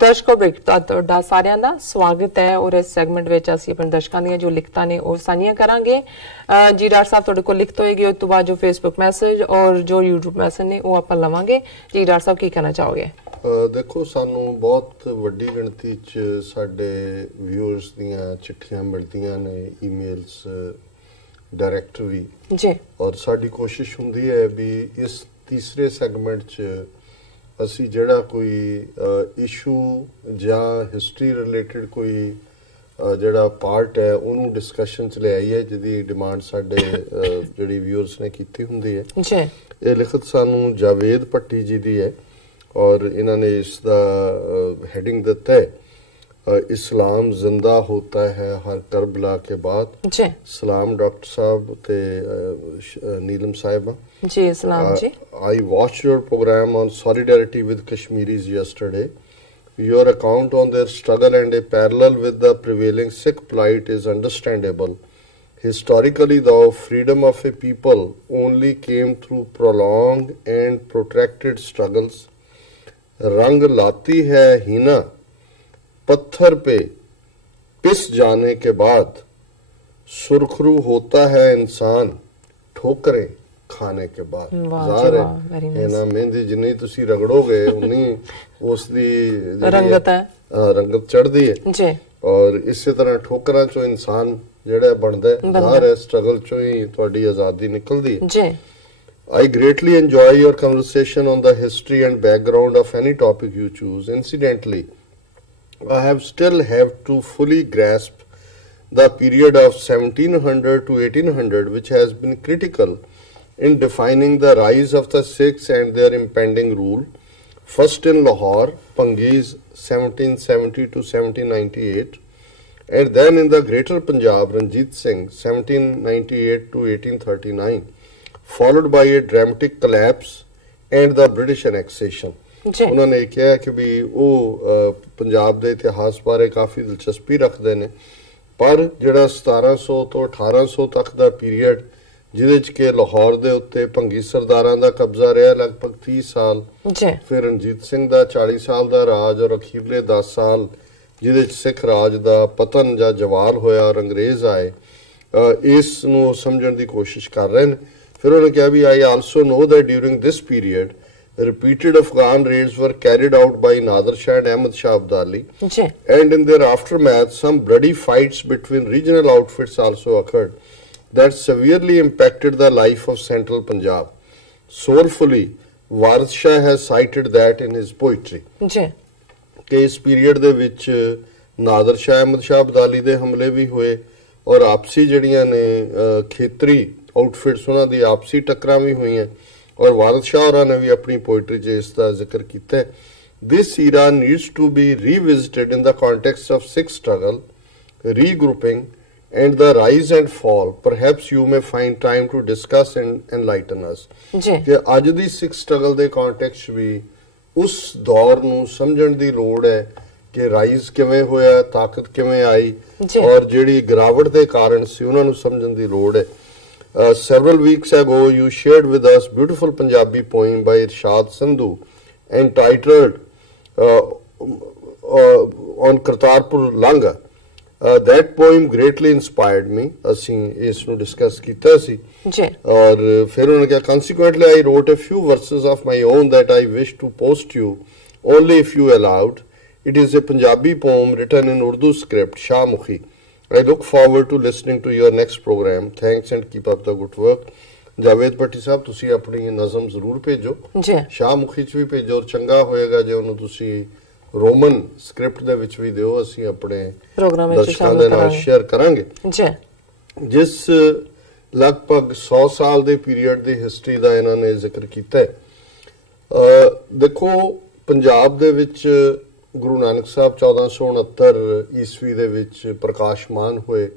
ਦਰਸ਼ਕੋ break ਤੁਹਾਡਾ ਸਾਰਿਆਂ ਦਾ ਸਵਾਗਤ ਹੈ ਔਰ ਇਸ ਸੈਗਮੈਂਟ ਵਿੱਚ ਅਸੀਂ ਆਪਣੇ ਦਰਸ਼ਕਾਂ ਦੀਆਂ ਜੋ ਲਿਖਤਾਂ ਨੇ ਉਹ ਸਾਂਝੀਆਂ ਕਰਾਂਗੇ ਜੀ ਡਾਕਟਰ ਸਾਹਿਬ ਤੁਹਾਡੇ ਕੋਲ ਲਿਖਤ ਹੋਏਗੀ ਉਸ ਤੋਂ ਬਾਅਦ ਜੋ ਫੇਸਬੁੱਕ ਮੈਸੇਜ ਔਰ ਜੋ YouTube ਮੈਸੇਜ ਨੇ ਉਹ ਆਪਾਂ ਲਵਾਂਗੇ ਜੀ ਡਾਕਟਰ ਸਾਹਿਬ ਕੀ ਕਹਿਣਾ ਚਾਹੋਗੇ ਦੇਖੋ ਸਾਨੂੰ ਬਹੁਤ ਵੱਡੀ ਗਿਣਤੀ 'ਚ ਸਾਡੇ ਵਿਊਅਰਸ ਦੀਆਂ ਚਿੱਠੀਆਂ ਮਿਲਦੀਆਂ ਨੇ ਈਮੇਲਸ ਡਾਇਰੈਕਟ ਵੀ ਜੀ ਔਰ ਸਾਡੀ ਕੋਸ਼ਿਸ਼ ਹੁੰਦੀ ਹੈ ਵੀ ਇਸ ਤੀਸਰੇ ਸੈਗਮੈਂਟ 'ਚ ਅਸੀਂ ਜਿਹੜਾ ਕੋਈ ਇਸ਼ੂ ਜਾਂ ਹਿਸਟਰੀ ਰਿਲੇਟਡ ਕੋਈ ਜਿਹੜਾ ਪਾਰਟ ਹੈ ਉਹਨੂੰ ਡਿਸਕਸ਼ਨ 'ਚ ਲੈ ਆਈਏ ਜਿਹਦੀ ਡਿਮਾਂਡ ਸਾਡੇ ਜਿਹੜੀ ਵਿਊਅਰਸ ਨੇ ਕੀਤੀ ਹੁੰਦੀ ਹੈ ਜੀ ਇਹ ਲਿਖਤ ਸਾਨੂੰ ਜਾਵੇਦ ਭੱਟੀ ਜੀ ਦੀ ਹੈ और इन्होंने इसका हेडिंग देता है इस्लाम जिंदा होता है हर करबला के बाद जी सलाम डॉक्टर साहब ते नीलम साहिबा जी सलाम जी I watched your program on solidarity with Kashmiris yesterday. Your account on their struggle and a parallel with the prevailing Sikh plight is understandable. Historically, though, freedom of a people only came through prolonged and protracted struggles. रंग लाती है हीना पत्थर पे पिस जाने के बाद सुरखरू होता है इंसान ठोकरें खाने के बाद ज़ाहिर है ना मेहंदी जिन्नी तुसी रगड़ोगे उन्नी उसदी रंगत है रंगत चढ़दी है जी और इसी तरह ठोकरां चो इंसान जिहड़ा बनदा है ज़ाहिर है स्ट्रगल चो ही तुहाडी आज़ादी निकलदी है जी I greatly enjoy your conversation on the history and background of any topic you choose. Incidentally, I have to fully grasp the period of 1700 to 1800, which has been critical in defining the rise of the Sikhs and their impending rule. First in Lahore, Pangiz 1770 to 1798, and then in the Greater Punjab, Ranjit Singh 1798 to 1839. Followed by a dramatic collapse and the British annexation. उन्होंने कहा कि भी वो पंजाब दे इतिहास बारे काफ़ी दिलचस्पी रखते हैं पर जिहड़ा 1700 तो 1800 तक दा पीरीयड जिहदे च कि लाहौर दे उत्ते भंगी सरदारां दा कब्जा रहा लगभग 30 साल फिर रणजीत सिंह दा 40 साल दा राज और अखीरले 10 साल जिहदे च सिख राज दा पतन जां जवाल होया और अंग्रेज आए इस नूं समझण दी कोशिश कर रहे हैं फिर उन्होंने कहा भी I also know that during this period repeated Afghan raids were carried out by Nader Shah and Ahmad Shah Abdali and in their aftermath some bloody fights between regional outfits also occurred that severely impacted the life of central Punjab. Soulfully, Waris Shah has cited that in his poetry. कि इस period दे विच नादर शाह अहमद शाह अब्दाली दे हमले भी हुए और आपसी जड़ियां ने Khetri outfits उन्होंने दी आपसी टक्करां भी हुई हैं और वारिस शाह होरां ने भी अपनी पोइट्री च इसका जिक्र किया है this era needs to be revisited in the context of Sikh struggle regrouping and the rise and fall perhaps you may find time to discuss and enlighten us कि as the Sikh struggle the context भी उस दौर नूं समझण दी लोड़ है कि rise किवें होया ताकत किवें आई और जिहड़ी गिरावट दे कारण सी उन्हां नूं समझण दी लोड़ है Several weeks ago, you shared with us beautiful Punjabi poem by Irshad Sandhu entitled on Kartarpur Langa. That poem greatly inspired me. ਅਸੀਂ ਇਸ ਨੂੰ discuss ਕੀਤਾ ਸੀ और फिर उन्होंने कहा consequently I wrote a few verses of my own that I wish to post you only if you allowed. It is a Punjabi poem written in Urdu script, Shahmukhi. I look forward to listening to your next program. Thanks and keep up the good work. Javed Bhatti ਸਾਹਿਬ ਤੁਸੀਂ ਆਪਣੀ ਨਜ਼ਮ ਜ਼ਰੂਰ ਭੇਜੋ ਜੀ ਸ਼ਾਹਮੁਖੀ ਚ ਵੀ ਭੇਜੋ ਔਰ ਚੰਗਾ ਹੋਏਗਾ ਜੇ ਉਹਨੂੰ ਤੁਸੀਂ ਰੋਮਨ ਸਕ੍ਰਿਪਟ ਦੇ ਵਿੱਚ ਵੀ ਦਿਓ ਅਸੀਂ ਆਪਣੇ ਪ੍ਰੋਗਰਾਮ ਵਿੱਚ ਸ਼ਾਮਿਲ ਨਾਲ ਸ਼ੇਅਰ ਕਰਾਂਗੇ ਜੀ ਜਿਸ ਲਗਭਗ 100 ਸਾਲ ਦੇ ਪੀਰੀਅਡ ਦੀ ਹਿਸਟਰੀ ਦਾ ਇਹਨਾਂ ਨੇ ਜ਼ਿਕਰ ਕੀਤਾ ਹੈ ਦੇਖੋ ਪੰਜਾਬ ਦੇ ਵਿੱਚ ਗੁਰੂ ਨਾਨਕ ਸਾਹਿਬ 1469 ਈਸਵੀ ਦੇ ਵਿੱਚ ਪ੍ਰਕਾਸ਼ਮਾਨ ਹੋਏ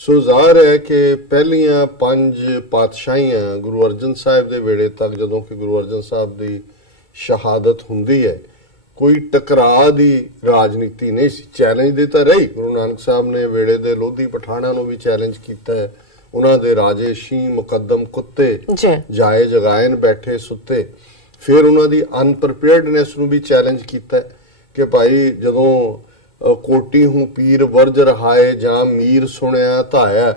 ਸੋ ਜ਼ਾਹਿਰ ਹੈ ਕਿ ਪਹਿਲੀਆਂ 5 ਪਾਤਸ਼ਾਹੀਆਂ ਗੁਰੂ ਅਰਜਨ ਸਾਹਿਬ ਦੇ ਵੇਲੇ ਤੱਕ ਜਦੋਂ ਕਿ ਗੁਰੂ ਅਰਜਨ ਸਾਹਿਬ ਦੀ ਸ਼ਹਾਦਤ ਹੁੰਦੀ ਹੈ ਕੋਈ ਟਕਰਾਅ ਦੀ ਰਾਜਨੀਤੀ ਨਹੀਂ ਸੀ ਚੈਲੰਜ ਦੇ ਤਾਂ ਰਹੀ ਗੁਰੂ ਨਾਨਕ ਸਾਹਿਬ ਨੇ ਵੇਲੇ ਦੇ ਲੋਧੀ ਪਠਾਣਾ ਨੂੰ ਵੀ ਚੈਲੰਜ ਕੀਤਾ ਹੈ ਉਹਨਾਂ ਦੇ ਰਾਜੇ ਸ਼ੀ ਮੁਕੱਦਮ ਕੁੱਤੇ ਜਾਏ ਜਗਾਇਨ ਬੈਠੇ ਸੁੱਤੇ ਫਿਰ ਉਹਨਾਂ ਦੀ ਅਨਪ੍ਰੀਪੇਅਰਡਨੈਸ ਨੂੰ ਵੀ ਚੈਲੰਜ ਕੀਤਾ ਕਿ ਭਾਈ ਜਦੋਂ ਕੋਟੀ ਹੂੰ ਪੀਰ ਵਰਜ ਰਹਾਏ ਜਾਂ ਮੀਰ ਸੁਣਿਆ ਧਾਇਆ,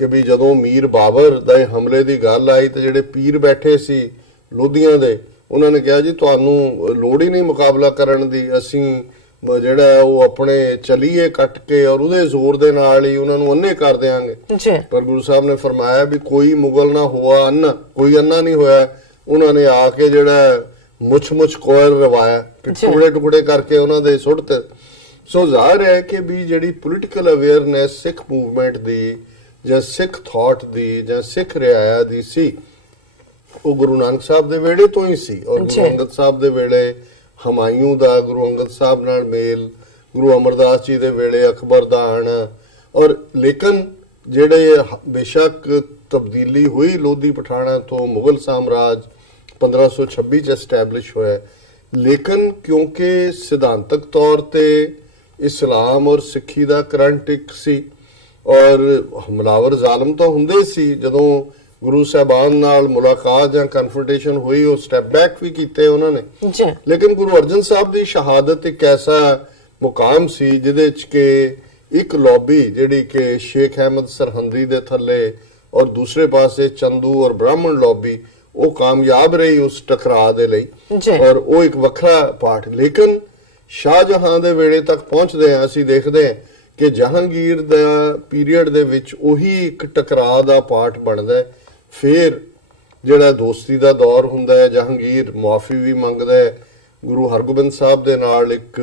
ਕਿ ਵੀ ਜਦੋਂ ਮੀਰ ਬਾਬਰ ਦਾ ਹਮਲੇ ਦੀ ਗੱਲ ਆਈ ਤੇ ਜਿਹੜੇ ਪੀਰ ਬੈਠੇ ਸੀ ਲੋਧੀਆਂ ਦੇ, ਉਹਨਾਂ ਨੇ ਕਿਹਾ ਜੀ ਤੁਹਾਨੂੰ ਲੋੜ ਹੀ ਨਹੀਂ ਮੁਕਾਬਲਾ ਕਰਨ ਦੀ, ਅਸੀਂ ਜਿਹੜਾ ਉਹ ਆਪਣੇ ਚਲੀਏ ਕੱਟ ਕੇ ਔਰ ਉਹਦੇ ਜ਼ੋਰ ਦੇ ਨਾਲ ਹੀ ਉਹਨਾਂ ਨੂੰ ਅੰਨੇ ਕਰ ਦਿਆਂਗੇ। ਪਰ ਗੁਰੂ ਸਾਹਿਬ ਨੇ ਫਰਮਾਇਆ ਵੀ ਕੋਈ ਮੁਗਲ ਨਾ ਹੋਆ ਅੰਨਾ, ਕੋਈ ਅੰਨਾ ਨਹੀਂ ਹੋਇਆ। ਉਹਨਾਂ ਨੇ ਆ ਕੇ ਜਿਹੜਾ ਮੁੱਛ ਕੋਇਲ ਰਵਾਇਆ, ਟੁਕੜੇ ਟੁਕੜੇ ਕਰਕੇ ਉਹਨਾਂ ਦੇ ਸੁੱਟਤੇ। ਸੋ ਜ਼ਾਹਰ ਹੈ ਕਿ ਵੀ ਜਿਹੜੀ ਪੋਲੀਟੀਕਲ ਅਵੇਅਰਨੈਸ ਸਿੱਖ ਮੂਵਮੈਂਟ ਦੀ ਜਾਂ ਸਿੱਖ ਥਾਟ ਦੀ ਜਾਂ ਸਿੱਖ ਰਿਆਇਆ ਦੀ ਸੀ, ਉਹ ਗੁਰੂ ਨਾਨਕ ਸਾਹਿਬ ਦੇ ਵੇਲੇ ਤੋਂ ਹੀ ਸੀ। ਔਰ ਗੁਰੂ ਅੰਗਦ ਸਾਹਿਬ ਦੇ ਵੇਲੇ ਹਮਾਯੂ ਦਾ ਗੁਰੂ ਅੰਗਦ ਸਾਹਿਬ ਨਾਲ ਮੇਲ, ਗੁਰੂ ਅਮਰਦਾਸ ਜੀ ਦੇ ਵੇਲੇ ਅਕਬਰ ਦਾ ਆਣਾ। ਔਰ ਲੇਕਿਨ ਜਿਹੜੇ ਬੇਸ਼ੱਕ ਤਬਦੀਲੀ ਹੋਈ ਲੋਧੀ ਪਠਾਣਾ ਤੋਂ ਮੁਗਲ ਸਾਮਰਾਜ 1526 ਚ ਐਸਟੈਬਲਿਸ਼ ਹੋਇਆ, ਲੇਕਿਨ ਕਿਉਂਕਿ ਸਿਧਾਂਤਕ ਤੌਰ ਤੇ ਇਸਲਾਮ ਔਰ ਸਿੱਖੀ ਦਾ ਕਰੰਟ ਇੱਕ ਸੀ ਔਰ ਹਮਲਾਵਰ ਜ਼ਾਲਮ ਤਾਂ ਹੁੰਦੇ ਸੀ। ਜਦੋਂ ਗੁਰੂ ਸਾਹਿਬਾਨ ਨਾਲ ਮੁਲਾਕਾਤ ਜਾਂ ਕਨਫਰੰਟੇਸ਼ਨ ਹੋਈ, ਉਹ ਸਟੈਪ ਬੈਕ ਵੀ ਕੀਤੇ ਉਹਨਾਂ ਨੇ। ਲੇਕਿਨ ਗੁਰੂ ਅਰਜਨ ਸਾਹਿਬ ਦੀ ਸ਼ਹਾਦਤ ਇੱਕ ਐਸਾ ਮੁਕਾਮ ਸੀ ਜਿਹਦੇ ਚ ਕਿ ਇੱਕ ਲੌਬੀ ਜਿਹੜੀ ਕਿ ਸ਼ੇਖ ਅਹਿਮਦ ਸਰਹੰਦੀ ਦੇ ਥੱਲੇ ਔਰ ਦੂਸਰੇ ਪਾਸੇ ਚੰਦੂ ਔਰ ਬ੍ਰਾਹਮਣ ਲੌਬੀ, ਉਹ ਕਾਮਯਾਬ ਰਹੀ ਉਸ ਟਕਰਾਅ ਦੇ ਲਈ ਔਰ ਉਹ ਇੱਕ ਵੱਖਰਾ ਪਾਠ। ਲੇਕਿਨ ਸ਼ਾਹਜਹਾਂ ਦੇ ਵੇਲੇ ਤੱਕ ਪਹੁੰਚਦੇ ਹਾਂ ਅਸੀਂ ਦੇਖਦੇ ਹਾਂ ਕਿ ਜਹਾਂਗੀਰ ਦਾ ਪੀਰੀਅਡ ਦੇ ਵਿੱਚ ਉਹੀ ਇੱਕ ਟਕਰਾਅ ਦਾ ਪਾਠ ਬਣਦਾ ਹੈ। ਫਿਰ ਜਿਹੜਾ ਦੋਸਤੀ ਦਾ ਦੌਰ ਹੁੰਦਾ ਹੈ, ਜਹਾਂਗੀਰ ਮੁਆਫੀ ਵੀ ਮੰਗਦਾ ਹੈ, ਗੁਰੂ ਹਰਗੋਬਿੰਦ ਸਾਹਿਬ ਦੇ ਨਾਲ ਇੱਕ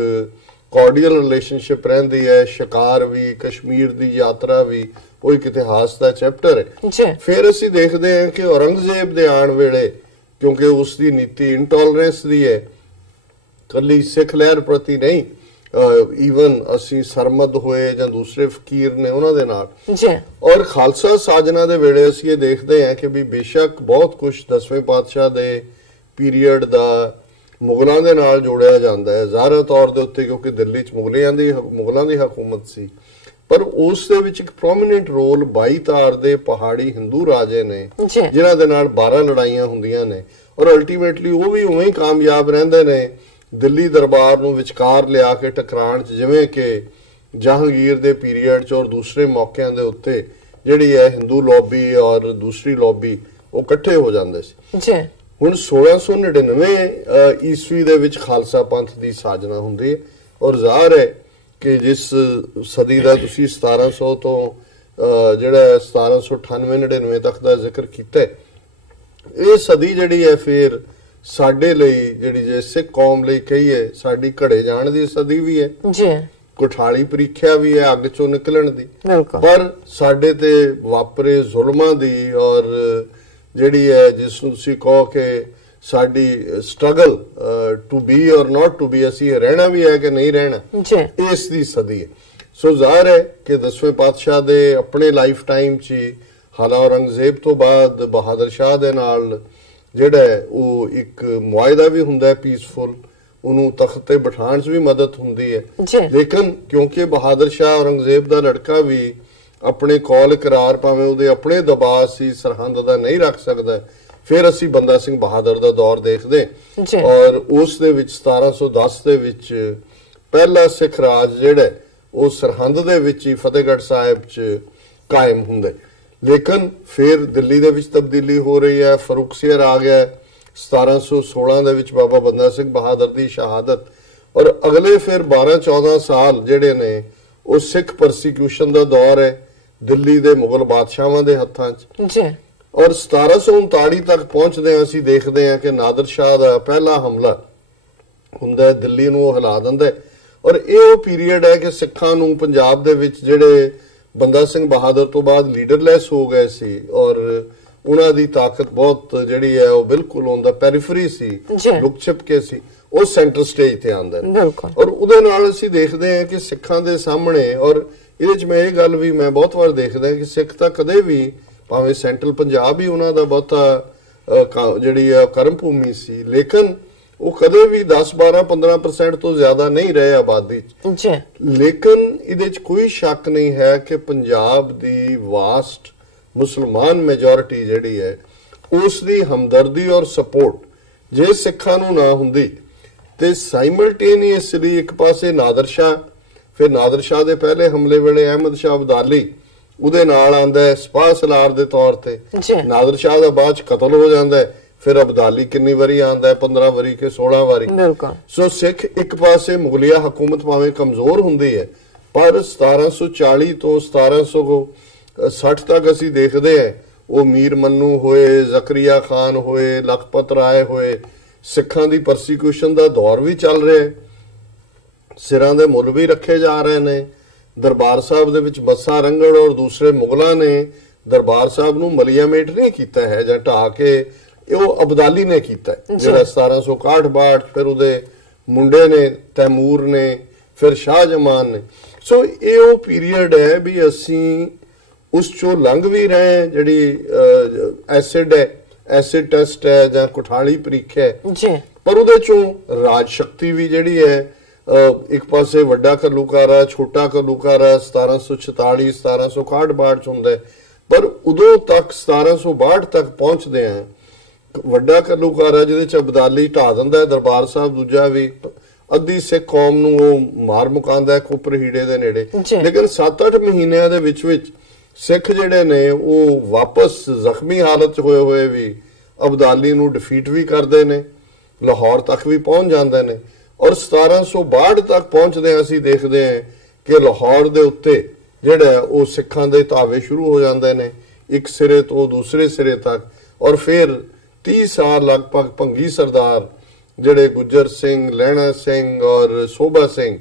ਕਾਰਡੀਅਲ ਰਿਲੇਸ਼ਨਸ਼ਿਪ ਰਹਿੰਦੀ ਹੈ, ਸ਼ਿਕਾਰ ਵੀ, ਕਸ਼ਮੀਰ ਦੀ ਯਾਤਰਾ ਵੀ, ਉਹ ਇੱਕ ਇਤਿਹਾਸ ਦਾ ਚੈਪਟਰ ਹੈ। ਫਿਰ ਅਸੀਂ ਦੇਖਦੇ ਹਾਂ ਕਿ ਔਰੰਗਜ਼ੇਬ ਦੇ ਆਉਣ ਵੇਲੇ, ਕਿਉਂਕਿ ਉਸ ਦੀ ਨੀਤੀ ਇਨਟੋਲਰੈਂਸ ਦੀ ਹੈ, ਕੱਲੀ ਸਿੱਖ ਲਹਿਰ ਪ੍ਰਤੀ ਨਹੀਂ, ਈਵਨ ਅਸੀਂ ਸਰਮਦ ਹੋਏ ਜਾਂ ਦੂਸਰੇ ਫਕੀਰ ਨੇ ਉਹਨਾਂ ਦੇ ਨਾਲ। ਔਰ ਖਾਲਸਾ ਸਾਜਨਾ ਦੇ ਵੇਲੇ ਅਸੀਂ ਇਹ ਦੇਖਦੇ ਹਾਂ ਕਿ ਵੀ ਬੇਸ਼ੱਕ ਬਹੁਤ ਕੁਝ 10ਵੇਂ ਪਾਤਸ਼ਾਹ ਦੇ ਪੀਰੀਅਡ ਦਾ ਮੁਗਲਾਂ ਦੇ ਨਾਲ ਜੋੜਿਆ ਜਾਂਦਾ ਹੈ ਜ਼ਾਹਰ ਤੌਰ ਦੇ ਉੱਤੇ, ਕਿਉਂਕਿ ਦਿੱਲੀ 'ਚ ਮੁਗਲਾਂ ਦੀ ਹਕੂਮਤ ਸੀ, ਪਰ ਉਸ ਦੇ ਵਿੱਚ ਇੱਕ ਪ੍ਰੋਮੀਨੈਂਟ ਰੋਲ 22 ਤਾਰ ਦੇ ਪਹਾੜੀ ਹਿੰਦੂ ਰਾਜੇ ਨੇ ਜਿਨ੍ਹਾਂ ਦੇ ਨਾਲ 12 ਲੜਾਈਆਂ ਹੁੰਦੀਆਂ ਨੇ ਔਰ ਅਲਟੀਮੇਟਲੀ ਉਹ ਵੀ ਉਵੇਂ ਹੀ ਕਾਮਯਾਬ ਰਹਿੰਦੇ ਨੇ ਦਿੱਲੀ ਦਰਬਾਰ ਨੂੰ ਵਿਚਕਾਰ ਲਿਆ ਕੇ ਟਕਰਾਉਣ 'ਚ, ਜਿਵੇਂ ਕਿ ਜਹਾਂਗੀਰ ਦੇ ਪੀਰੀਅਡ 'ਚ ਔਰ ਦੂਸਰੇ ਮੌਕਿਆਂ ਦੇ ਉੱਤੇ ਜਿਹੜੀ ਹੈ ਹਿੰਦੂ ਲੌਬੀ ਔਰ ਦੂਸਰੀ ਲੌਬੀ ਉਹ ਇਕੱਠੇ ਹੋ ਜਾਂਦੇ ਸੀ। ਹੁਣ 1699 ਈਸਵੀ ਦੇ ਵਿੱਚ ਖਾਲਸਾ ਪੰਥ ਦੀ ਸਾਜਨਾ ਹੁੰਦੀ ਹੈ ਔਰ ਜ਼ਾਹਰ ਹੈ ਕਿ ਜਿਸ ਸਦੀ ਦਾ ਤੁਸੀਂ 1700 ਤੋਂ ਜਿਹੜਾ 1798-99 ਤੱਕ ਦਾ ਜ਼ਿਕਰ ਕੀਤਾ, ਇਹ ਸਦੀ ਜਿਹੜੀ ਹੈ ਫਿਰ ਸਾਡੇ ਲਈ ਜਿਹੜੀ ਜੇ ਸਿੱਖ ਕੌਮ ਲਈ ਕਹੀਏ ਸਾਡੀ ਘੜੇ ਜਾਣ ਦੀ ਸਦੀ ਵੀ ਹੈ, ਕੁਠਾਲੀ ਪ੍ਰੀਖਿਆ ਵੀ ਹੈ ਅੱਗ ਚੋਂ ਨਿਕਲਣ ਦੀ, ਪਰ ਸਾਡੇ ਤੇ ਵਾਪਰੇ ਜ਼ੁਲਮਾਂ ਦੀ ਔਰ ਜਿਹੜੀ ਹੈ ਜਿਸ ਨੂੰ ਤੁਸੀਂ ਕਹੋ ਕਿ ਸਾਡੀ ਸਟਰਗਲ ਟੂ ਬੀ ਔਰ ਨਾਟ ਟੂ ਬੀ, ਅਸੀਂ ਰਹਿਣਾ ਵੀ ਹੈ ਕਿ ਨਹੀਂ ਰਹਿਣਾ, ਇਸ ਦੀ ਸਦੀ ਹੈ। ਸੋ ਜ਼ਾਹਰ ਹੈ ਕਿ 10ਵੇਂ ਪਾਤਸ਼ਾਹ ਦੇ ਆਪਣੇ ਲਾਈਫ ਟਾਈਮ 'ਚ ਹਾਲਾ ਔਰੰਗਜ਼ੇਬ ਤੋਂ ਬਾਅਦ ਬਹਾਦਰ ਸ਼ਾਹ ਦੇ ਨਾਲ ਜਿਹੜਾ ਉਹ ਇੱਕ ਮੁਆਇਦਾ ਵੀ ਹੁੰਦਾ ਹੈ ਪੀਸਫੁਲ, ਉਹਨੂੰ ਤਖਤ ਤੇ ਬਿਠਾਉਣ 'ਚ ਵੀ ਮਦਦ ਹੁੰਦੀ ਹੈ। ਲੇਕਿਨ ਕਿਉਂਕਿ ਬਹਾਦਰ ਸ਼ਾਹ ਔਰੰਗਜ਼ੇਬ ਦਾ ਲੜਕਾ ਵੀ ਆਪਣੇ ਕੌਲ ਇਕਰਾਰ ਭਾਵੇਂ ਉਹਦੇ ਆਪਣੇ ਦਬਾਅ ਸੀ ਸਰਹੰਦ ਦਾ ਨਹੀਂ ਰੱਖ ਸਕਦਾ, ਫਿਰ ਅਸੀਂ ਬੰਦਾ ਸਿੰਘ ਬਹਾਦਰ ਦਾ ਦੌਰ ਦੇਖਦੇ ਔਰ ਉਸ ਦੇ ਵਿੱਚ 1710 ਦੇ ਵਿੱਚ ਪਹਿਲਾ ਸਿੱਖ ਰਾਜ ਜਿਹੜਾ ਉਹ ਸਰਹੰਦ ਦੇ ਵਿੱਚ ਹੀ ਫਤਿਹਗੜ੍ਹ ਸਾਹਿਬ 'ਚ ਕਾਇਮ ਹੁੰਦਾ। ਲੇਕਿਨ ਫਿਰ ਦਿੱਲੀ ਦੇ ਵਿੱਚ ਤਬਦੀਲੀ ਹੋ ਰਹੀ ਹੈ, ਫਰੂਖਸੀਅਰ ਆ ਗਿਆ 1716 ਦੇ ਵਿੱਚ ਬਾਬਾ ਬੰਦਾ ਸਿੰਘ ਬਹਾਦਰ ਦੀ ਸ਼ਹਾਦਤ ਔਰ ਅਗਲੇ ਫਿਰ 12-14 ਸਾਲ ਜਿਹੜੇ ਨੇ ਉਹ ਸਿੱਖ ਪਰਸੀਕਿਊਸ਼ਨ ਦਾ ਦੌਰ ਹੈ ਦਿੱਲੀ ਦੇ ਮੁਗਲ ਬਾਦਸ਼ਾਹਾਂ ਦੇ ਹੱਥਾਂ 'ਚ। ਔਰ 1739 ਤੱਕ ਪਹੁੰਚਦੇ ਹਾਂ ਅਸੀਂ ਦੇਖਦੇ ਹਾਂ ਕਿ ਨਾਦਰ ਸ਼ਾਹ ਦਾ ਪਹਿਲਾ ਹਮਲਾ ਹੁੰਦਾ ਹੈ, ਦਿੱਲੀ ਨੂੰ ਉਹ ਹਿਲਾ ਦਿੰਦਾ ਔਰ ਇਹ ਉਹ ਪੀਰੀਅਡ ਹੈ ਕਿ ਸਿੱਖਾਂ ਨੂੰ ਪੰਜਾਬ ਦੇ ਵਿੱਚ ਜਿਹੜੇ ਬੰਦਾ ਸਿੰਘ ਬਹਾਦਰ ਤੋਂ ਬਾਅਦ ਲੀਡਰਲੈਸ ਹੋ ਗਏ ਸੀ ਔਰ ਉਹਨਾਂ ਦੀ ਤਾਕਤ ਬਹੁਤ ਜਿਹੜੀ ਹੈ ਉਹ ਬਿਲਕੁਲ ਔਨ ਦਾ ਪੈਰੀਫਰੀ ਸੀ, ਲੁਕ ਛਿਪ ਕੇ ਸੀ, ਉਹ ਸੈਂਟਰ ਸਟੇਜ ਤੇ ਆਉਂਦਾ ਔਰ ਉਹਦੇ ਨਾਲ ਅਸੀਂ ਦੇਖਦੇ ਹਾਂ ਕਿ ਸਿੱਖਾਂ ਦੇ ਸਾਹਮਣੇ, ਔਰ ਇਹਦੇ 'ਚ ਮੈਂ ਇਹ ਗੱਲ ਵੀ ਮੈਂ ਬਹੁਤ ਵਾਰ ਦੇਖਦਾ ਕਿ ਸਿੱਖ ਤਾਂ ਕਦੇ ਵੀ ਭਾਵੇਂ ਸੈਂਟਰਲ ਪੰਜਾਬ ਹੀ ਉਹਨਾਂ ਦਾ ਬਹੁਤਾ ਜਿਹੜੀ ਹੈ ਕਰਮ ਭੂਮੀ ਸੀ, ਲੇਕਿਨ ਉਹ ਕਦੇ ਵੀ 10-12-15% ਤੋਂ ਜ਼ਿਆਦਾ ਨਹੀਂ ਰਹੇ ਆਬਾਦੀ 'ਚ। ਲੇਕਿਨ ਇਹਦੇ 'ਚ ਕੋਈ ਸ਼ੱਕ ਨਹੀਂ ਹੈ ਕਿ ਪੰਜਾਬ ਦੀ ਵਾਸਟ ਮੁਸਲਮਾਨ ਮੈਜੋਰਿਟੀ ਜਿਹੜੀ ਹੈ ਉਸ ਦੀ ਹਮਦਰਦੀ ਔਰ ਸਪੋਰਟ ਜੇ ਸਿੱਖਾਂ ਨੂੰ ਨਾ ਹੁੰਦੀ ਤੇ ਸਾਈਮਲਟੇਨੀਅਸਲੀ ਇੱਕ ਪਾਸੇ ਨਾਦਰ ਸ਼ਾਹ, ਫਿਰ ਨਾਦਰ ਸ਼ਾਹ ਦੇ ਪਹਿਲੇ ਹਮਲੇ ਵੇਲੇ ਅਹਿਮਦ ਸ਼ਾਹ ਅਬਦਾਲੀ ਉਹਦੇ ਨਾਲ ਆਂਦਾ ਹੈ ਸਿਪਾਹ ਸਲਾਰ ਦੇ ਤੌਰ ਤੇ। ਨਾਦਰ ਸ਼ਾਹ ਦਾ ਬਾਅਦ ਚ ਕਤਲ ਹੋ ਜਾਂਦਾ ਹੈ, ਫਿਰ ਅਬਦਾਲੀ ਕਿੰਨੀ ਵਾਰੀ ਆਂਦਾ ਹੈ, 15 ਵਾਰੀ ਕਿ 16 ਵਾਰੀ। ਸੋ ਸਿੱਖ ਇੱਕ ਪਾਸੇ ਮੁਗਲਿਆ ਹਕੂਮਤ ਭਾਵੇਂ ਕਮਜ਼ੋਰ ਹੁੰਦੀ ਹੈ, ਪਰ 1740 ਤੋਂ 1760 ਤੱਕ ਅਸੀਂ ਦੇਖਦੇ ਹਾਂ ਉਹ ਮੀਰ ਮੰਨੂ ਹੋਏ, ਜ਼ਕਰੀਆ ਖਾਨ ਹੋਏ, ਲਖਪਤ ਰਾਏ ਹੋਏ, ਸਿੱਖਾਂ ਦੀ ਪਰਸੀਕਿਊਸ਼ਨ ਦਾ ਦੌਰ ਵੀ ਚੱਲ ਰਿਹਾ ਹੈ, ਸਿਰਾਂ ਦੇ ਮੁੱਲ ਵੀ ਰੱਖੇ ਜਾ ਰਹੇ ਨੇ। ਦਰਬਾਰ ਸਾਹਿਬ ਦੇ ਵਿੱਚ ਬੱਸਾ ਰੰਗੜ ਔਰ ਦੂਸਰੇ ਮੁਗਲਾਂ ਨੇ ਦਰਬਾਰ ਸਾਹਿਬ ਨੂੰ ਮਲੀਆਮੇਟ ਨਹੀਂ ਕੀਤਾ ਹੈ ਜਾਂ ਢਾਹ ਕੇ, ਉਹ ਅਬਦਾਲੀ ਨੇ ਕੀਤਾ ਜਿਹੜਾ 1761 ਫਿਰ ਉਹਦੇ ਮੁੰਡੇ ਨੇ ਤੈਮੂਰ ਨੇ, ਫਿਰ ਸ਼ਾਹਜਮਾਨ ਨੇ। ਸੋ ਇਹ ਉਹ ਪੀਰੀਅਡ ਹੈ ਵੀ ਅਸੀਂ ਉਸ ਚੋਂ ਲੰਘ ਵੀ ਰਹੇ ਹਾਂ, ਜਿਹੜੀ ਐਸਿਡ ਹੈ, ਐਸਿਡ ਟੈਸਟ ਹੈ ਜਾਂ ਕੁਠਾਲੀ ਪ੍ਰੀਖਿਆ ਹੈ, ਪਰ ਉਹਦੇ ਚੋਂ ਰਾਜ ਸ਼ਕਤੀ ਵੀ ਜਿਹੜੀ ਹੈ ਇੱਕ ਪਾਸੇ ਵੱਡਾ ਘੱਲੂਘਾਰਾ, ਛੋਟਾ ਘੱਲੂਘਾਰਾ 1746 1761 ਚ ਹੁੰਦਾ, ਪਰ ਉਦੋਂ ਤੱਕ 1762 ਤੱਕ ਪਹੁੰਚਦੇ ਆ ਵੱਡਾ ਘੱਲੂਘਾਰਾ ਜਿਹਦੇ ਚ ਅਬਦਾਲੀ ਢਾ ਦਿੰਦਾ ਦਰਬਾਰ ਸਾਹਿਬ, ਦੂਜਾ ਵੀ ਅੱਧੀ ਸਿੱਖ ਕੌਮ ਨੂੰ ਉਹ ਮਾਰ ਮੁਕਾਉਂਦਾ ਕੋਪਰ ਹੀੜੇ ਦੇ ਨੇੜੇ। ਲੇਕਿਨ 7-8 ਮਹੀਨਿਆਂ ਦੇ ਵਿੱਚ ਸਿੱਖ ਜਿਹੜੇ ਨੇ ਉਹ ਵਾਪਸ ਜ਼ਖਮੀ ਹਾਲਤ ਚ ਹੋਏ ਵੀ ਅਬਦਾਲੀ ਨੂੰ ਡਿਫੀਟ ਵੀ ਕਰਦੇ ਨੇ, ਲਾਹੌਰ ਤੱਕ ਵੀ ਪਹੁੰਚ ਜਾਂਦੇ ਨੇ, ਔਰ 1762 ਤੱਕ ਪਹੁੰਚਦੇ ਅਸੀਂ ਦੇਖਦੇ ਹਾਂ ਕਿ ਲਾਹੌਰ ਦੇ ਉੱਤੇ ਜਿਹੜਾ ਉਹ ਸਿੱਖਾਂ ਦੇ ਧਾਵੇ ਸ਼ੁਰੂ ਹੋ ਜਾਂਦੇ ਨੇ ਇੱਕ ਸਿਰੇ ਤੋਂ ਦੂਸਰੇ ਸਿਰੇ ਤੱਕ, ਔਰ ਫਿਰ 30 ਸਾਲ ਲਗਭਗ ਭੰਗੀ ਸਰਦਾਰ ਜਿਹੜੇ ਗੁੱਜਰ ਸਿੰਘ, ਲਹਿਣਾ ਸਿੰਘ ਔਰ ਸੋਭਾ ਸਿੰਘ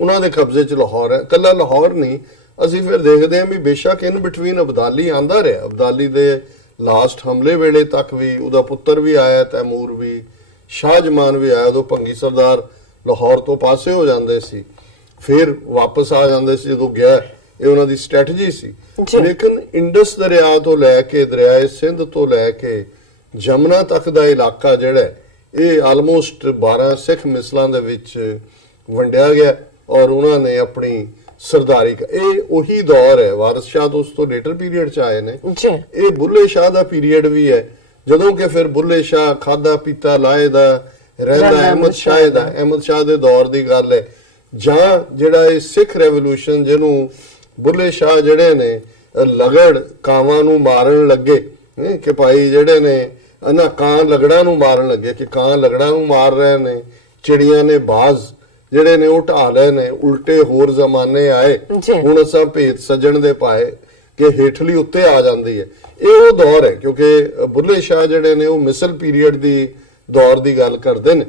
ਉਹਨਾਂ ਦੇ ਕਬਜ਼ੇ 'ਚ ਲਾਹੌਰ ਹੈ। ਕੱਲਾ ਲਾਹੌਰ ਨਹੀਂ, ਅਸੀਂ ਫਿਰ ਦੇਖਦੇ ਹਾਂ ਵੀ ਬੇਸ਼ੱਕ ਇਨ ਬਿਟਵੀਨ ਅਬਦਾਲੀ ਆਂਦਾ ਰਿਹਾ, ਅਬਦਾਲੀ ਦੇ ਲਾਸਟ ਹਮਲੇ ਵੇਲੇ ਤੱਕ ਵੀ ਉਹਦਾ ਪੁੱਤਰ ਵੀ ਆਇਆ, ਤੈਮੂਰ ਵੀ, ਸ਼ਾਹਜਮਾਨ ਵੀ ਆਇਆ, ਉਦੋਂ ਭੰਗੀ ਸਰਦਾਰ ਲਾਹੌਰ ਤੋਂ ਪਾਸੇ ਹੋ ਜਾਂਦੇ ਸੀ, ਫਿਰ ਵਾਪਸ ਆ ਜਾਂਦੇ ਸੀ ਜਦੋਂ ਗਿਆ, ਇਹ ਉਹਨਾਂ ਦੀ ਸਟ੍ਰੈਟਜੀ ਸੀ। ਲੇਕਿਨ ਇੰਡਸ ਦਰਿਆ ਤੋਂ ਲੈ ਕੇ ਦਰਿਆਏ ਸਿੰਧ ਤੋਂ ਲੈ ਕੇ ਜਮਨਾ ਤੱਕ ਦਾ ਇਲਾਕਾ ਜਿਹੜਾ ਇਹ ਆਲਮੋਸਟ 12 ਸਿੱਖ ਮਿਸਲਾਂ ਦੇ ਵਿੱਚ ਵੰਡਿਆ ਗਿਆ ਔਰ ਉਹਨਾਂ ਨੇ ਆਪਣੀ ਸਰਦਾਰੀ, ਇਹ ਉਹੀ ਦੌਰ ਹੈ। ਵਾਰਿਸ ਸ਼ਾਹ ਤੋਂ ਉਸ ਤੋਂ ਲੇਟਰ ਪੀਰੀਅਡ ਚ ਆਏ ਨੇ, ਇਹ ਬੁੱਲੇ ਸ਼ਾਹ ਦਾ ਪੀਰੀਅਡ ਵੀ ਹੈ, ਜਦੋਂ ਕਿ ਫਿਰ ਬੁੱਲੇ ਸ਼ਾਹ ਖਾਦਾ ਪੀਤਾ ਲਾਏ ਦਾ ਰਹਿੰਦਾ ਅਹਿਮਦ ਸ਼ਾਹ ਦਾ, ਅਹਿਮਦ ਸ਼ਾਹ ਦੇ ਦੌਰ ਦੀ ਗੱਲ ਹੈ। ਜਾਂ ਜਿਹੜਾ ਇਹ ਸਿੱਖ ਰੈਵੋਲੂਸ਼ਨ ਜਿਹਨੂੰ ਬੁੱਲੇ ਸ਼ਾਹ ਜਿਹੜੇ ਨੇ ਲਗੜ ਕਾਵਾਂ ਨੂੰ ਮਾਰਨ ਲੱਗੇ ਕਿ ਭਾਈ ਜਿਹੜੇ ਨੇ ਨਾ ਕਾਂ ਲਗੜਾਂ ਨੂੰ ਮਾਰਨ ਲੱਗੇ ਕਿ ਕਾਂ ਲਗੜਾਂ ਨੂੰ ਮਾਰ ਰਹੇ ਨੇ, ਚਿੜੀਆਂ ਨੇ ਬਾਜ਼ ਜਿਹੜੇ ਨੇ ਉਹ ਢਾਹ ਲਏ ਨੇ, ਉਲਟੇ ਹੋਰ ਜ਼ਮਾਨੇ ਆਏ, ਹੁਣ ਅਸਾਂ ਭੇਤ ਸੱਜਣ ਦੇ ਪਾਏ ਕਿ ਹੇਠਲੀ ਉੱਤੇ ਆ ਜਾਂਦੀ ਹੈ। ਇਹ ਉਹ ਦੌਰ ਹੈ ਕਿਉਂਕਿ ਬੁੱਲੇ ਸ਼ਾਹ ਜਿਹੜੇ ਨੇ ਉਹ ਮਿਸਲ ਪੀਰੀਅਡ ਦੀ ਦੌਰ ਦੀ ਗੱਲ ਕਰਦੇ ਨੇ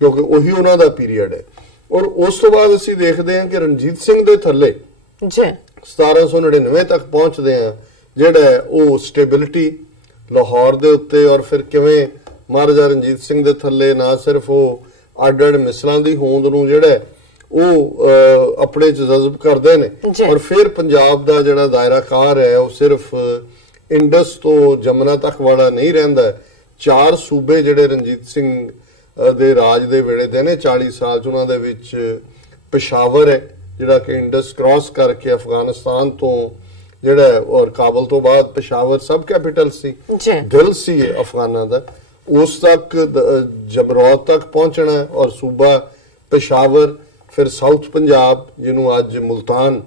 ਕਿਉਂਕਿ ਉਹੀ ਉਹਨਾਂ ਦਾ ਪੀਰੀਅਡ ਹੈ। ਔਰ ਉਸ ਤੋਂ ਬਾਅਦ ਅਸੀਂ ਦੇਖਦੇ ਹਾਂ ਕਿ ਰਣਜੀਤ ਸਿੰਘ ਦੇ ਥੱਲੇ 1799 ਤੱਕ ਪਹੁੰਚਦੇ ਆ ਜਿਹੜਾ ਉਹ ਸਟੇਬਿਲਿਟੀ ਲਾਹੌਰ ਦੇ ਉੱਤੇ, ਔਰ ਫਿਰ ਕਿਵੇਂ ਮਹਾਰਾਜਾ ਰਣਜੀਤ ਸਿੰਘ ਦੇ ਥੱਲੇ ਨਾ ਸਿਰਫ ਉਹ ਅੱਡ-ਅੱਡ ਮਿਸਲਾਂ ਦੀ ਹੋਂਦ ਨੂੰ ਜਿਹੜਾ ਉਹ ਆਪਣੇ ਚ ਜਜ਼ਬ ਕਰਦੇ ਨੇ, ਔਰ ਫਿਰ ਪੰਜਾਬ ਦਾ ਜਿਹੜਾ ਦਾਇਰਾ ਕਾਰ ਹੈ ਉਹ ਸਿਰਫ ਇੰਡਸ ਤੋਂ ਜਮਨਾ ਤੱਕ ਵਾਲਾ ਨਹੀਂ ਰਹਿੰਦਾ। 4 ਸੂਬੇ ਜਿਹੜੇ ਰਣਜੀਤ ਸਿੰਘ ਦੇ ਰਾਜ ਦੇ ਵੇਲੇ ਦੇ ਨੇ 40 ਸਾਲ ਚ, ਉਹਨਾਂ ਦੇ ਵਿੱਚ ਪਿਸ਼ਾਵਰ ਹੈ ਜਿਹੜਾ ਕਿ ਇੰਡਸ ਕ੍ਰਾਸ ਕਰਕੇ ਅਫਗਾਨਿਸਤਾਨ ਤੋਂ ਜਿਹੜਾ ਔਰ ਕਾਬਲ ਤੋਂ ਬਾਅਦ ਪਿਸ਼ਾਵਰ ਸਬ ਕੈਪੀਟਲ ਸੀ, ਦਿਲ ਸੀ ਅਫਗਾਨਾਂ ਦਾ, ਉਸ ਤੱਕ ਜਮਰੌਦ ਤੱਕ ਪਹੁੰਚਣਾ ਔਰ ਸੂਬਾ ਪਿਸ਼ਾਵਰ, ਫਿਰ ਸਾਊਥ ਪੰਜਾਬ ਜਿਹਨੂੰ ਅੱਜ ਮੁਲਤਾਨ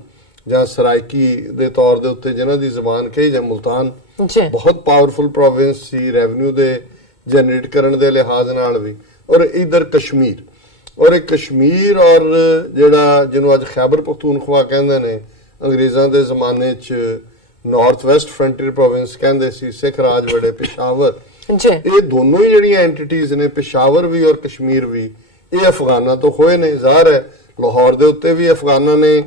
ਜਾਂ ਸਰਾਇਕੀ ਦੇ ਤੌਰ ਦੇ ਉੱਤੇ ਜਿਹਨਾਂ ਦੀ ਜ਼ਬਾਨ ਕਹੀ ਜਾਂ ਮੁਲਤਾਨ ਬਹੁਤ ਪਾਵਰਫੁਲ ਪ੍ਰੋਵਿੰਸ ਸੀ ਰੈਵਨਿਊ ਦੇ ਜਨਰੇਟ ਕਰਨ ਦੇ ਲਿਹਾਜ਼ ਨਾਲ ਵੀ, ਔਰ ਇਧਰ ਕਸ਼ਮੀਰ, ਔਰ ਇਹ ਕਸ਼ਮੀਰ ਔਰ ਜਿਹੜਾ ਜਿਹਨੂੰ ਅੱਜ ਖੈਬਰ ਪਖਤੂਨਖਵਾ ਕਹਿੰਦੇ ਨੇ, ਅੰਗਰੇਜ਼ਾਂ ਦੇ ਜ਼ਮਾਨੇ 'ਚ ਨਾਰਥ ਵੈਸਟ ਫਰੰਟੀਅਰ ਪ੍ਰੋਵਿੰਸ ਕਹਿੰਦੇ ਸੀ, ਸਿੱਖ ਰਾਜ ਵੜੇ ਪਿਸ਼ਾਵਰ, ਇਹ ਦੋਨੋਂ ਹੀ ਜਿਹੜੀਆਂ ਐਂਟੀਟੀਜ਼ ਨੇ ਪਿਸ਼ਾਵਰ ਵੀ ਔਰ ਕਸ਼ਮੀਰ ਵੀ ਇਹ ਅਫਗਾਨਾਂ ਤੋਂ ਹੋਏ ਨੇ। ਜ਼ਾਹਰ ਹੈ ਲਾਹੌਰ ਦੇ ਉੱਤੇ ਵੀ ਅਫਗਾਨਾਂ ਨੇ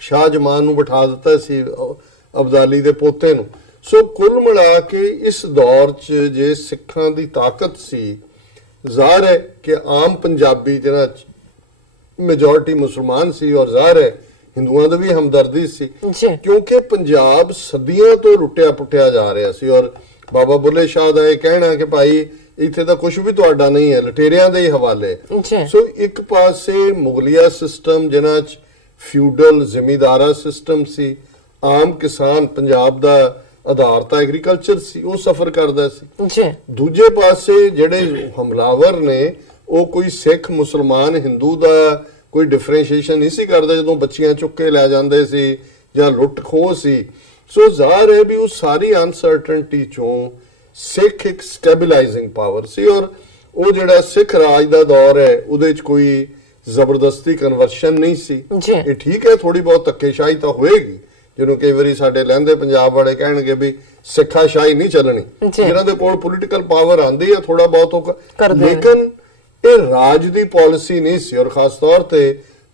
ਸ਼ਾਹਜਮਾਨ ਨੂੰ ਬਿਠਾ ਦਿੱਤਾ ਸੀ, ਅਬਦਾਲੀ ਦੇ ਪੋਤੇ ਨੂੰ। ਸੋ ਕੁੱਲ ਮਿਲਾ ਕੇ ਇਸ ਦੌਰ 'ਚ ਜੇ ਸਿੱਖਾਂ ਦੀ ਤਾਕਤ ਸੀ, ਜ਼ਾਹਰ ਹੈ ਕਿ ਆਮ ਪੰਜਾਬੀ ਜਿਹਨਾਂ 'ਚ ਮੈਜੋਰਿਟੀ ਮੁਸਲਮਾਨ ਸੀ ਔਰ ਜ਼ਾਹਰ ਹੈ ਹਿੰਦੂਆਂ ਦੀ ਵੀ ਹਮਦਰਦੀ ਸੀ ਕਿਉਂਕਿ ਪੰਜਾਬ ਸਦੀਆਂ ਤੋਂ ਲੁੱਟਿਆ ਪੁੱਟਿਆ ਜਾ ਰਿਹਾ ਸੀ। ਔਰ ਬਾਬਾ ਬੁੱਲੇ ਸ਼ਾਹ ਦਾ ਇਹ ਕਹਿਣਾ ਕਿ ਭਾਈ ਇੱਥੇ ਤਾਂ ਕੁਝ ਵੀ ਤੁਹਾਡਾ ਨਹੀਂ ਹੈ, ਲਟੇਰਿਆਂ ਦੇ ਹੀ ਹਵਾਲੇ। ਸੋ ਇੱਕ ਪਾਸੇ ਮੁਗਲਿਆ ਸਿਸਟਮ ਜਿਨ੍ਹਾਂ 'ਚ ਫਿਊਡਲ ਜ਼ਿਮੀਦਾਰਾ ਸਿਸਟਮ ਸੀ, ਆਮ ਕਿਸਾਨ ਪੰਜਾਬ ਦਾ ਆਧਾਰ ਤਾਂ ਐਗਰੀਕਲਚਰ ਸੀ, ਉਹ ਸਫਰ ਕਰਦਾ ਸੀ। ਦੂਜੇ ਪਾਸੇ ਜਿਹੜੇ ਹਮਲਾਵਰ ਨੇ ਉਹ ਕੋਈ ਸਿੱਖ ਮੁਸਲਮਾਨ ਹਿੰਦੂ ਦਾ ਕੋਈ ਡਿਫਰੈਂਸ਼ੀਏਸ਼ਨ ਨਹੀਂ ਸੀ ਕਰਦਾ ਜਦੋਂ ਬੱਚੀਆਂ ਚੁੱਕ ਕੇ ਲੈ ਜਾਂਦੇ ਸੀ ਜਾਂ ਲੁੱਟ ਖੋਹ ਸੀ। ਸੋ ਜ਼ਾਹਰ ਹੈ ਵੀ ਉਹ ਸਾਰੀ ਅਨਸਰਟਨਟੀ ਚੋਂ ਸਿੱਖ ਇੱਕ ਸਟੈਬਿਲਾਈਜ਼ਿੰਗ ਪਾਵਰ ਸੀ, ਔਰ ਉਹ ਜਿਹੜਾ ਸਿੱਖ ਰਾਜ ਦਾ ਦੌਰ ਹੈ ਉਹਦੇ 'ਚ ਕੋਈ ਜ਼ਬਰਦਸਤੀ ਕਨਵਰਸ਼ਨ ਨਹੀਂ ਸੀ। ਇਹ ਠੀਕ ਹੈ ਥੋੜੀ ਬਹੁਤ ਧੱਕੇਸ਼ਾਹੀ ਤਾਂ ਹੋਏਗੀ, ਜਿਹਨੂੰ ਕਈ ਵਾਰੀ ਸਾਡੇ ਲਹਿੰਦੇ ਪੰਜਾਬ ਵਾਲੇ ਕਹਿਣਗੇ ਵੀ ਸਿੱਖਾਸ਼ਾਹੀ ਨਹੀਂ ਚੱਲਣੀ, ਜਿਹਨਾਂ ਦੇ ਕੋਲ ਪੋਲੀਟੀਕਲ ਪਾਵਰ ਆਂਦੀ ਹੈ ਥੋੜਾ ਬਹੁਤ ਉਹ, ਲੇਕਿਨ ਇਹ ਰਾਜ ਦੀ ਪਾਲਿਸੀ ਨਹੀਂ ਸੀ। ਔਰ ਖਾਸ ਤੌਰ ਤੇ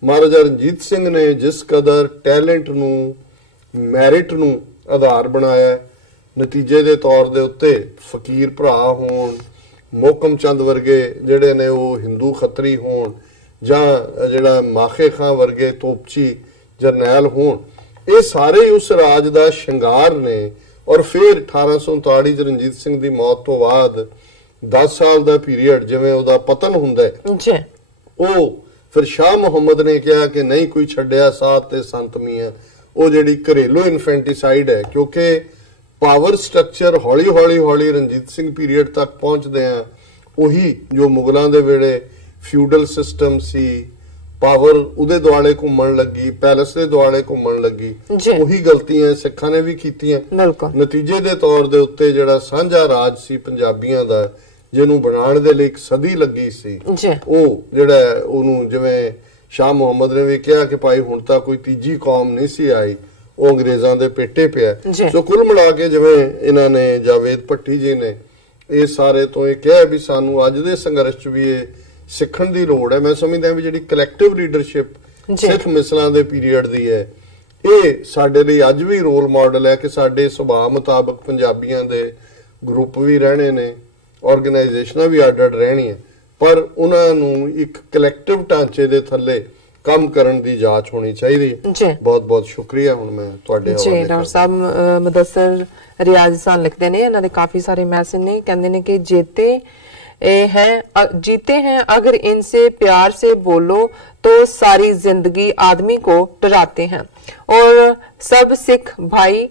ਮਹਾਰਾਜਾ ਰਣਜੀਤ ਸਿੰਘ ਨੇ ਜਿਸ ਕਦਰ ਟੈਲੈਂਟ ਨੂੰ ਮੈਰਿਟ ਨੂੰ ਆਧਾਰ ਬਣਾਇਆ, ਨਤੀਜੇ ਦੇ ਤੌਰ ਦੇ ਉੱਤੇ ਫਕੀਰ ਭਰਾ ਹੋਣ, ਮੋਹਕਮ ਚੰਦ ਵਰਗੇ ਜਿਹੜੇ ਨੇ ਉਹ ਹਿੰਦੂ ਖੱਤਰੀ ਹੋਣ, ਜਾਂ ਜਿਹੜਾ ਮਾਖੇ ਖਾਂ ਵਰਗੇ ਤੋਪਚੀ ਜਰਨੈਲ ਹੋਣ, ਇਹ ਸਾਰੇ ਉਸ ਰਾਜ ਦਾ ਸ਼ਿੰਗਾਰ ਨੇ। ਔਰ ਫਿਰ 1839 ਚ ਰਣਜੀਤ ਸਿੰਘ ਦੀ ਮੌਤ ਤੋਂ ਬਾਅਦ 10 ਸਾਲ ਦਾ ਪੀਰੀਅਡ ਜਿਵੇਂ ਉਹਦਾ ਪਤਨ ਹੁੰਦਾ ਹੈ, ਉਹ ਫਿਰ ਸ਼ਾਹ ਮੁਹੰਮਦ ਨੇ ਕਿਹਾ ਕਿ ਨਹੀਂ ਕੋਈ ਛੱਡਿਆ ਸਾਥ ਤੇ ਸੰਤ ਮੀਆਂ, ਉਹ ਜਿਹੜੀ ਘਰੇਲੂ ਇਨਫੈਂਟੀਸਾਈਡ ਹੈ, ਕਿਉਂਕਿ ਪਾਵਰ ਸਟਰਕਚਰ ਹੌਲੀ ਹੌਲੀ ਹੌਲੀ ਰਣਜੀਤ ਸਿੰਘ ਪੀਰੀਅਡ ਤੱਕ ਪਹੁੰਚਦੇ ਆ ਉਹੀ ਜੋ ਮੁਗਲਾਂ ਦੇ ਵੇਲੇ ਫਿਊਡਲ ਸਿਸਟਮ ਸੀ, ਪਾਵਰ ਉਹਦੇ ਦੁਆਲੇ ਘੁੰਮਣ ਲੱਗੀ, ਪੈਲਸ ਦੇ ਦੁਆਲੇ ਘੁੰਮਣ ਲੱਗੀ, ਉਹੀ ਗਲਤੀਆਂ ਸਿੱਖਾਂ ਨੇ ਵੀ ਕੀਤੀਆਂ। ਨਤੀਜੇ ਦੇ ਤੌਰ ਦੇ ਉੱਤੇ ਜਿਹੜਾ ਸਾਂਝਾ ਰਾਜ ਸੀ ਪੰਜਾਬੀਆਂ ਦਾ, ਜਿਹਨੂੰ ਬਣਾਉਣ ਦੇ ਲਈ ਇੱਕ ਸਦੀ ਲੱਗੀ ਸੀ, ਉਹ ਜਿਹੜਾ ਉਹਨੂੰ ਜਿਵੇਂ ਸ਼ਾਹ ਮੁਹੰਮਦ ਨੇ ਵੀ ਕਿਹਾ ਕਿ ਭਾਈ ਹੁਣ ਤਾਂ ਕੋਈ ਤੀਜੀ ਕੌਮ ਨਹੀਂ ਸੀ ਆਈ, ਉਹ ਅੰਗਰੇਜ਼ਾਂ ਦੇ ਪੇਟੇ ਪਿਆ। ਸੋ ਕੁੱਲ ਮਿਲਾ ਕੇ ਜਿਵੇਂ ਇਹਨਾਂ ਨੇ ਜਾਵੇਦ ਭੱਟੀ ਜੀ ਨੇ ਇਹ ਸਾਰੇ ਤੋਂ ਇਹ ਕਿਹਾ ਵੀ ਸਾਨੂੰ ਅੱਜ ਦੇ ਸੰਘਰਸ਼ 'ਚ ਵੀ ਇਹ ਸਿੱਖਣ ਦੀ ਲੋੜ ਹੈ। ਮੈਂ ਸਮਝਦਾ ਵੀ ਜਿਹੜੀ ਕਲੈਕਟਿਵ ਲੀਡਰਸ਼ਿਪ ਸਿੱਖ ਮਿਸਲਾਂ ਦੇ ਪੀਰੀਅਡ ਦੀ ਹੈ, ਇਹ ਸਾਡੇ ਲਈ ਅੱਜ ਵੀ ਰੋਲ ਮਾਡਲ ਹੈ ਕਿ ਸਾਡੇ ਸੁਭਾਅ ਮੁਤਾਬਕ ਪੰਜਾਬੀਆਂ ਦੇ ਗਰੁੱਪ ਵੀ ਰਹਿਣੇ ਨੇ, ਆਰਗੇਨਾਈਜੇਸ਼ਨਾਂ ਵੀ ਅੱਡ-ਅੱਡ ਰਹਿਣੀਆਂ, ਪਰ ਉਹਨਾਂ ਨੂੰ ਇੱਕ ਕਲੈਕਟਿਵ ਢਾਂਚੇ ਦੇ ਥੱਲੇ ਕੰਮ ਕਰਨ ਦੀ ਜਾਂਚ ਹੋਣੀ ਚਾਹੀਦੀ ਹੈ। ਬਹੁਤ ਬਹੁਤ ਸ਼ੁਕਰੀਆ। ਹੁਣ ਮੈਂ ਤੁਹਾਡੇ ਹਵਾਲੇ ਡਾਕਟਰ ਸਾਹਿਬ ਮੁਦੱਸਰ ਰਿਆਜ਼ ਸਾਹਿਬ ਲਿਖਦੇ ਨੇ, ਇਹਨਾਂ ਦੇ ਕਾਫੀ ਸਾਰੇ ਮੈਸੇਜ ਨੇ, ਕਹਿੰਦੇ ਨੇ ਕਿ जीते हैं अगर इनसे प्यार से बोलो तो सारी जिंदगी आदमी को डराते हैं, और सब सिख भाई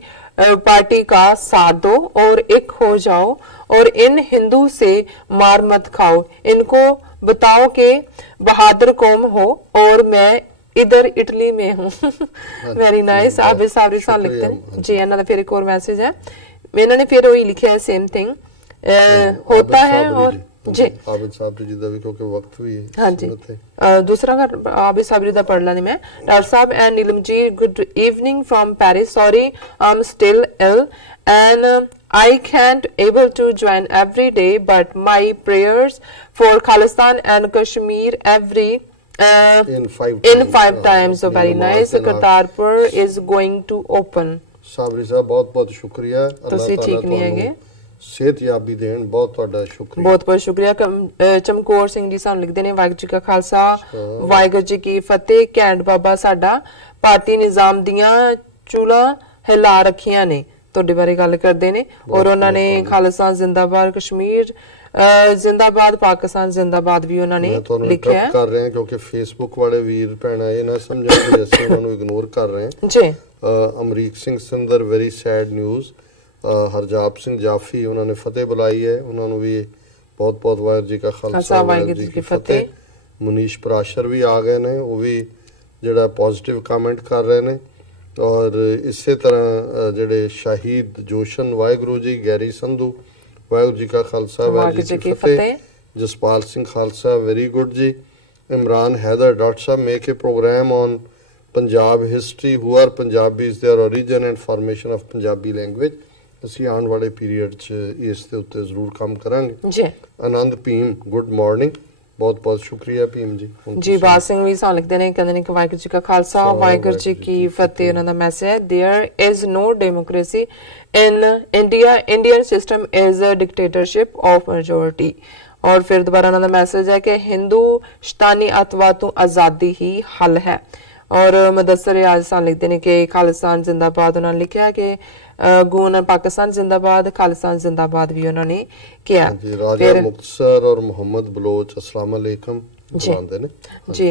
पार्टी का साथ दो और एक हो जाओ, और इन हिंदू से मार मत खाओ, इनको बताओ कि बहादुर कौम हो और मैं इधर इटली में हूँ। Very nice. आबिद साबरी साहब लिखते हैं जी। इन्होंने फिर एक और मैसेज है, इन्होंने फिर वही लिखा है सेम थिंग होता है। और जी आबिद साहब जी ਦਾ ਵੀ ਕਿਉਂਕਿ ਵਕਤ ਵੀ ਹੈ। ਹਾਂਜੀ ਦੂਸਰਾ ਘਰ ਆबिद साहब ਦਾ ਪੜ੍ਹ ਲੈਂਦੀ ਮੈਂ। Doctor Sahib and Neelam ji, good evening from Paris. Sorry I am still ill and I can't able to join every day, but my prayers for Khalistan and Kashmir every in five times. So very nice. Kartarpur is going to open. Sabri ਸਾਹਿਬ ਬਹੁਤ ਬਹੁਤ ਸ਼ੁਕਰੀਆ। ਤੁਸੀਂ ਠੀਕ ਨਹੀਂ ਹੈਗੇ, ਸਿਹਤਯਾਬੀ ਦੇਣ, ਬਹੁਤ ਤੁਹਾਡਾ ਸ਼ੁਕਰੀਆ। ਬਹੁਤ ਬਹੁਤ ਸ਼ੁਕਰੀਆ। ਚਮਕੌਰ ਸਿੰਘ ਜੀ ਸਾਨੂੰ ਲਿਖਦੇ ਨੇ, ਵਾਹਿਗੁਰੂ ਜੀ ਕਾ ਖਾਲਸਾ ਵਾਹਿਗੁਰੂ ਜੀ ਕੀ ਫਤਿਹ। ਘੈਂਟ ਬਾਬਾ ਸਾਡਾ ਭਾਰਤੀ ਨਿਜ਼ਾਮ ਦੀਆਂ ਚੂਲਾਂ ਹਿਲਾ ਰੱਖੀਆਂ ਨੇ, ਤੁਹਾਡੇ ਬਾਰੇ ਗੱਲ ਕਰਦੇ ਨੇ। ਔਰ ਉਹਨਾਂ ਨੇ ਖਾਲਸਾ ਜ਼ਿੰਦਾਬਾਦ, ਕਸ਼ਮੀਰ ਜ਼ਿੰਦਾਬਾਦ, ਪਾਕਿਸਤਾਨ ਜ਼ਿੰਦਾਬਾਦ ਵੀ ਉਹਨਾਂ ਨੇ ਲਿਖਿਆ ਕਰ ਰਹੇ ਹਾਂ, ਕਿਉਂਕਿ ਫੇਸਬੁੱਕ ਵਾਲੇ ਵੀਰ ਭੈਣਾਂ ਇਹ ਨਾ ਸਮਝਣ ਕਿ ਅਸੀਂ ਉਹਨਾਂ ਨੂੰ ਇਗਨੋਰ ਕਰ ਰਹੇ ਹਾਂ ਜੀ। Amrik Singh Sinder, very sad news. Harjap Singh Jafi ਉਹਨਾਂ ਨੇ ਫਤਿਹ ਬੁਲਾਈ ਹੈ, ਉਹਨਾਂ ਨੂੰ ਵੀ ਬਹੁਤ ਬਹੁਤ ਵਾਹਿਗੁਰੂ ਜੀ ਕਾ ਖਾਲਸਾ ਵਾਹਿਗੁਰੂ ਜੀ ਕੀ ਫਤਿਹ। ਮਨੀਸ਼ ਪਰਾਸ਼ਰ ਵੀ ਆ ਗਏ ਨੇ, ਉਹ ਵੀ ਜਿਹੜਾ ਪੋਜ਼ਿਟਿਵ ਕਮੈਂਟ ਕਰ ਰਹੇ ਨੇ। ਔਰ ਇਸੇ ਤਰ੍ਹਾਂ ਜਿਹੜੇ ਸ਼ਹੀਦ ਜੋਸ਼ਨ, ਵਾਹਿਗੁਰੂ ਜੀ। ਗੈਰੀ ਸੰਧੂ, ਵਾਹਿਗੁਰੂ ਜੀ ਕਾ ਖਾਲਸਾ ਵਾਹਿਗੁਰੂ ਜੀ ਕੀ ਫਤਿਹ। Jaspal Singh Khalsa, very good ji. Imran Haider, doctor Sahib make a program on Punjab history, who are Punjabis, their origin and formation of Punjabi language. ਅਸੀਂ ਆਉਣ ਵਾਲੇ ਪੀਰੀਅਡ 'ਚ ਇਸ ਦੇ ਉੱਤੇ ਜ਼ਰੂਰ ਕੰਮ ਕਰਾਂਗੇ ਜੀ। ਆਨੰਦ ਭੀਮ, ਗੁੱਡ ਮਾਰਨਿੰਗ, ਬਹੁਤ ਬਹੁਤ ਸ਼ੁਕਰੀਆ ਭੀਮ ਜੀ। ਜੀ ਬਾਦ ਸਿੰਘ ਵੀ ਸਾਨੂੰ ਲਿਖਦੇ ਨੇ, ਕਹਿੰਦੇ ਨੇ ਕਿ ਵਾਹਿਗੁਰੂ ਜੀ ਕਾ ਖਾਲਸਾ ਵਾਹਿਗੁਰੂ ਜੀ ਕੀ ਫਤਿਹ। ਉਹਨਾਂ ਦਾ ਮੈਸੇਜ ਹੈ, there is no democracy in India, Indian system is a dictatorship of majority. और फिर दोबारा ਉਹਨਾਂ ਦਾ ਮੈਸੇਜ ਹੈ ਕਿ ਹਿੰਦੂ ਸ਼ੈਤਾਨੀ ਅਤਵਾਦ ਤੋਂ ਆਜ਼ਾਦੀ ਹੀ ਹੱਲ ਹੈ। और मुदस्सर रियाज साहब लिखते हैं कि खालिस्तान जिंदाबाद, उन्होंने लिखा कि गून पाकिस्तान जिंदाबाद, खालिस्तान जिंदाबाद भी उन्होंने किया। राजा मुक्तसर और मोहम्मद बलोच अस्सलाम वालेकुम जी।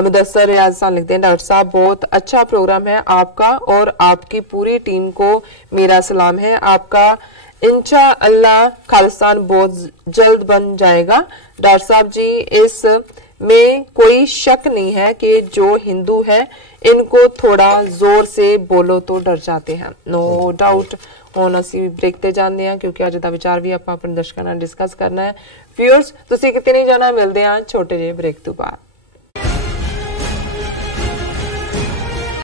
मुदस्सर रियाज साहब लिखते हैं, डॉक्टर साहब बहुत अच्छा प्रोग्राम है आपका और आपकी पूरी टीम को मेरा सलाम है। आपका इंशाअल्लाह खालिस्तान बहुत जल्द बन जाएगा। डॉक्टर साहब जी, इस में कोई शक नहीं है कि जो हिंदू है इनको थोड़ा जोर से बोलो तो डर जाते हैं। No doubt. ਹੁਣ ਅਸੀਂ ਬ੍ਰੇਕ ਤੇ ਜਾਂਦੇ ਹਾਂ ਕਿਉਂਕਿ ਅੱਜ ਦਾ ਵਿਚਾਰ ਵੀ ਆਪਾਂ ਆਪਣੇ ਦਰਸ਼ਕਾਂ ਨਾਲ ਡਿਸਕਸ ਕਰਨਾ ਹੈ। ਵਿਊਅਰਸ, ਤੁਸੀਂ ਕਿਤੇ ਨਹੀਂ ਜਾਣਾ, ਮਿਲਦੇ ਹਾਂ ਛੋਟੇ ਜਿਹੇ ਬ੍ਰੇਕ ਤੋਂ ਬਾਅਦ।